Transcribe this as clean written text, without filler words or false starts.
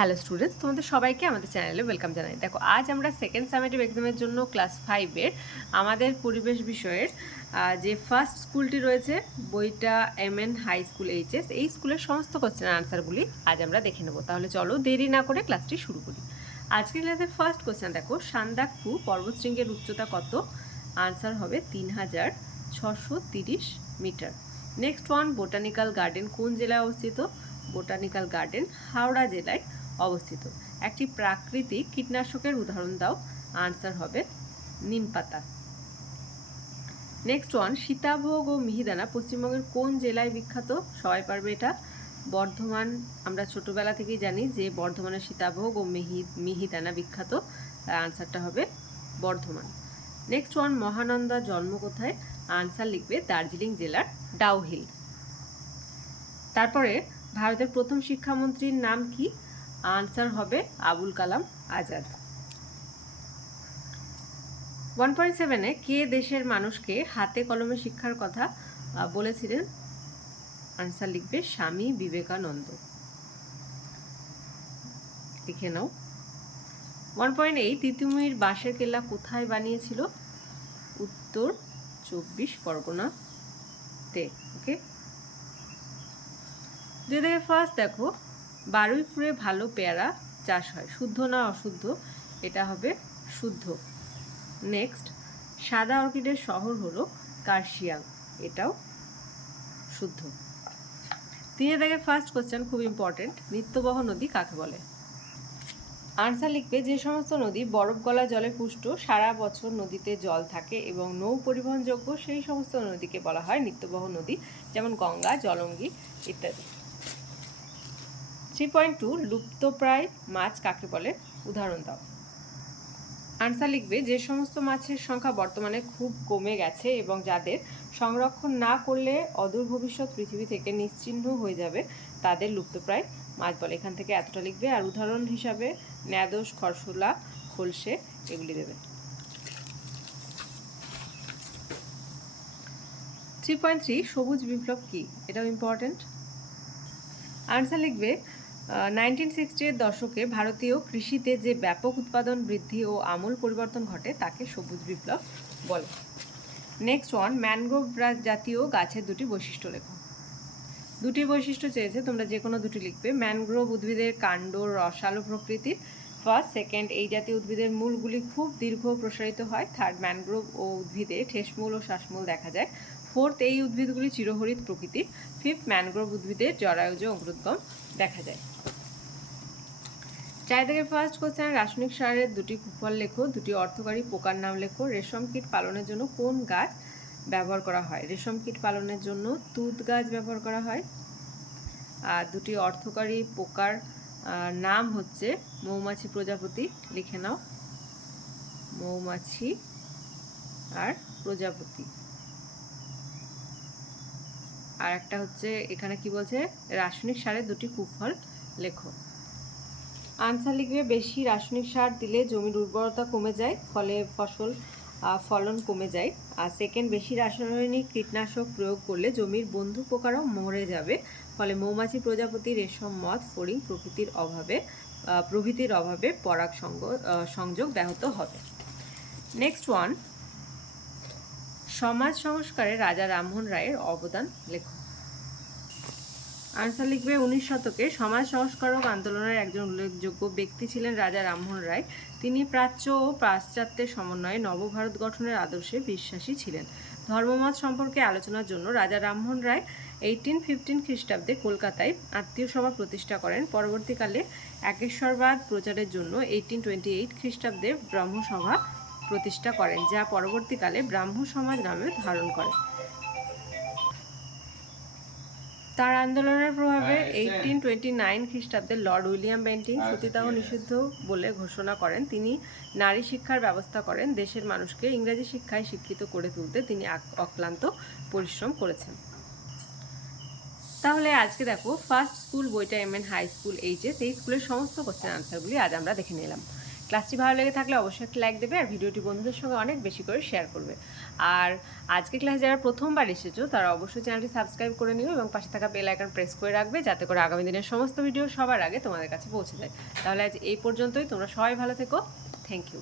Hello students, তোমাদের সবাইকে আমাদের চ্যানেলে ওয়েলকাম জানাই। দেখো, আজ আমরা সেকেন্ড সামেটিভ এক্সামের জন্য ক্লাস 5-এর আমাদের পরিবেশ বিষয়ের যে ফার্স্ট স্কুলটি রয়েছে, বইটা MN হাই স্কুল এইচএস, এই স্কুলের সমস্ত কোশ্চেন আনসারগুলি আজ আমরা দেখে নেব। তাহলে চলো দেরি না করে ক্লাসটি শুরু করি। আজকের ক্লাসের ফার্স্ট কোশ্চেন দেখো, সান্দাকফু পর্বতশৃঙ্গের উচ্চতা কত? আনসার হবে 3630 metre. Next one, botanical garden কোন জেলায় অবস্থিত? বোটানিক্যাল গার্ডেন হাওড়া জেলায় অবস্থিত। একটি প্রাকৃতিক কীটনাশকের উদাহরণ দাও। আনসার হবে নিমপাতা। নেক্সট ওয়ান, সীতাভোগ ও মিহিদানা পশ্চিমবঙ্গের কোন জেলায় বিখ্যাত? সবাই পারবে এটা, বর্ধমান। আমরা ছোটবেলা থেকেই জানি যে বর্ধমানের সীতাভোগ ও মিহিদানা বিখ্যাত। আনসারটা হবে বর্ধমান। নেক্সট ওয়ান, মহানন্দার জন্ম কোথায়? আনসার লিখবে দার্জিলিং জেলার ডাউহিল। তারপরে ভারতের প্রথম শিক্ষামন্ত্রীর নাম কি? আনসার হবে আবুল কালাম আজাদ। 1.7-এ কে দেশের মানুষকে হাতে কলমে শিক্ষার কথা বলেছিলেন? আনসার লিখবে স্বামী বিবেকানন্দ। লিখে নাও। 1.8, তিতুমির বাঁশের কেল্লা কোথায় বানিয়েছিল? উত্তর 24 পরগনাতে। ওকে, ফার্স্ট দেখো, বারুইপুরে ভালো পেয়ারা চাষ হয়, শুদ্ধ না অশুদ্ধ? এটা হবে শুদ্ধ। নেক্সট, সাদা অর্কিডের শহর হলো কার্শিয়াং, এটাও শুদ্ধ। ফার্স্ট কোশ্চেন খুব ইম্পর্টেন্ট, নিত্যবহ নদী কাকে বলে? আনসার লিখবে যে সমস্ত নদী বরফ গলা জলে পুষ্ট, সারা বছর নদীতে জল থাকে এবং নৌ পরিবহনযোগ্য, সেই সমস্ত নদীকে বলা হয় নিত্যবহ নদী, যেমন গঙ্গা, জলঙ্গি ইত্যাদি। 3.2, লুপ্তপ্রায় মাছ কাকে বলে? উদাহরণ দাও। আনসার লিখবে যে সমস্ত মাছের সংখ্যা বর্তমানে খুব কমে গেছে এবং যাদের সংরক্ষণ না করলে অদূর ভবিষ্যৎ পৃথিবী থেকে নিশ্চিহ্ন হয়ে যাবে, তাদের লুপ্তপ্রায় মাছ বলে। এখান থেকে এতটা লিখবে, আর উদাহরণ হিসাবে ন্যাদোস, খরশোলা, খোলসে এগুলি দেবে। 3.3, সবুজ বিপ্লব কি? এটাও ইম্পর্টেন্ট। আনসার লিখবে 1960-এর দশকে ভারতীয় কৃষিতে যে ব্যাপক উৎপাদন বৃদ্ধি ও আমূল পরিবর্তন ঘটে তাকে সবুজ বিপ্লব বলে। নেক্সট ওয়ান, ম্যানগ্রোভ জাতীয় গাছের দুটি বৈশিষ্ট্য লেখো। দুটি বৈশিষ্ট্য চেয়েছে, তোমরা যে কোনো দুটি লিখবে। ম্যানগ্রোভ উদ্ভিদের কাণ্ড রসালো প্রকৃতির। ফার্স্ট, সেকেন্ড, এই জাতীয় উদ্ভিদের মূলগুলি খুব দীর্ঘ প্রসারিত হয়। থার্ড, ম্যানগ্রোভ ও উদ্ভিদে ঠেসমূল ও শ্বাসমূল দেখা যায়। ফোর্থ, এই উদ্ভিদগুলি চিরহরিত প্রকৃতির। ফিফথ, ম্যানগ্রোভ উদ্ভিদের জরায়ুজ অঙ্কুরোদ্গম দেখা যায়। ফার্স্ট কোশ্চেন, রাসায়নিক সারের দুটি কুফল লেখো। দুটি অর্থকারী পোকার নাম লেখো। রেশম কীট পালনের জন্য কোন গাছ ব্যবহার করা হয়? রেশম কীট পালনের জন্য তুঁত গাছ ব্যবহার করা হয়। আর দুটি অর্থকারী পোকার নাম হচ্ছে মৌমাছি প্রজাপতি। লিখে নাও, মৌমাছি আর প্রজাপতি। আর একটা হচ্ছে, এখানে কি বলছে, রাসায়নিক সারের দুটি কুফল লেখো। আনসার লিখবে বেশি রাসায়নিক সার দিলে জমির উর্বরতা কমে যায়, ফলে ফলন কমে যায়। আর সেকেন্ড, বেশি রাসায়নিক কীটনাশক প্রয়োগ করলে জমির বন্ধু পোকারাও মরে যাবে, ফলে মৌমাছি, প্রজাপতি, রেশম, মথ, ফড়িং প্রভৃতির অভাবে পরাগ সংযোগ ব্যাহত হবে। নেক্সট ওয়ান, সমাজ সংস্কারে রাজা রামমোহন রায়ের অবদান লেখো। আনসার লিখবে 19 শতকে সমাজ সংস্কারক আন্দোলনের একজন উল্লেখযোগ্য ব্যক্তি ছিলেন রাজা রামমোহন রায়। তিনি প্রাচ্য ও পাশ্চাত্যের সমন্বয়ে নবভারত গঠনের আদর্শে বিশ্বাসী ছিলেন। ধর্মমত সম্পর্কে আলোচনার জন্য রাজা রামমোহন রায় 1815 খ্রিস্টাব্দে কলকাতায় আত্মীয় সভা প্রতিষ্ঠা করেন। পরবর্তীকালে একেশ্বরবাদ প্রচারের জন্য 1828 খ্রিস্টাব্দে ব্রহ্মসভা প্রতিষ্ঠা করেন, যা পরবর্তীকালে ব্রাহ্ম সমাজ নামে ধারণ করে। তার আন্দোলনের প্রভাবে 1829 খ্রিস্টাব্দে লর্ড উইলিয়াম বেন্টিং সতীদাহ নিষিদ্ধ বলে ঘোষণা করেন। তিনি নারী শিক্ষার ব্যবস্থা করেন। দেশের মানুষকে ইংরেজি শিক্ষায় শিক্ষিত করে তুলতে তিনি অক্লান্ত পরিশ্রম করেছেন। তাহলে আজকে দেখো, ফার্স্ট স্কুল বইটা MN হাই স্কুল এইচএস, এই স্কুলের সমস্ত কোশ্চেন আনসারগুলি আজ আমরা দেখে নিলাম। ক্লাসটি ভালো লেগে থাকলে অবশ্যই একটা লাইক দেবে আর ভিডিওটি বন্ধুদের সঙ্গে অনেক বেশি করে শেয়ার করবে। আর আজকে ক্লাসে যারা প্রথমবার এসেছো তারা অবশ্যই চ্যানেলটি সাবস্ক্রাইব করে নিও এবং পাশে থাকা বেল আইকন প্রেস করে রাখবে, যাতে করে আগামী দিনের সমস্ত ভিডিও সবার আগে তোমাদের কাছে পৌঁছে যায়। তাহলে আজ এই পর্যন্তই, তোমরা সবাই ভালো থেকো। Thank you.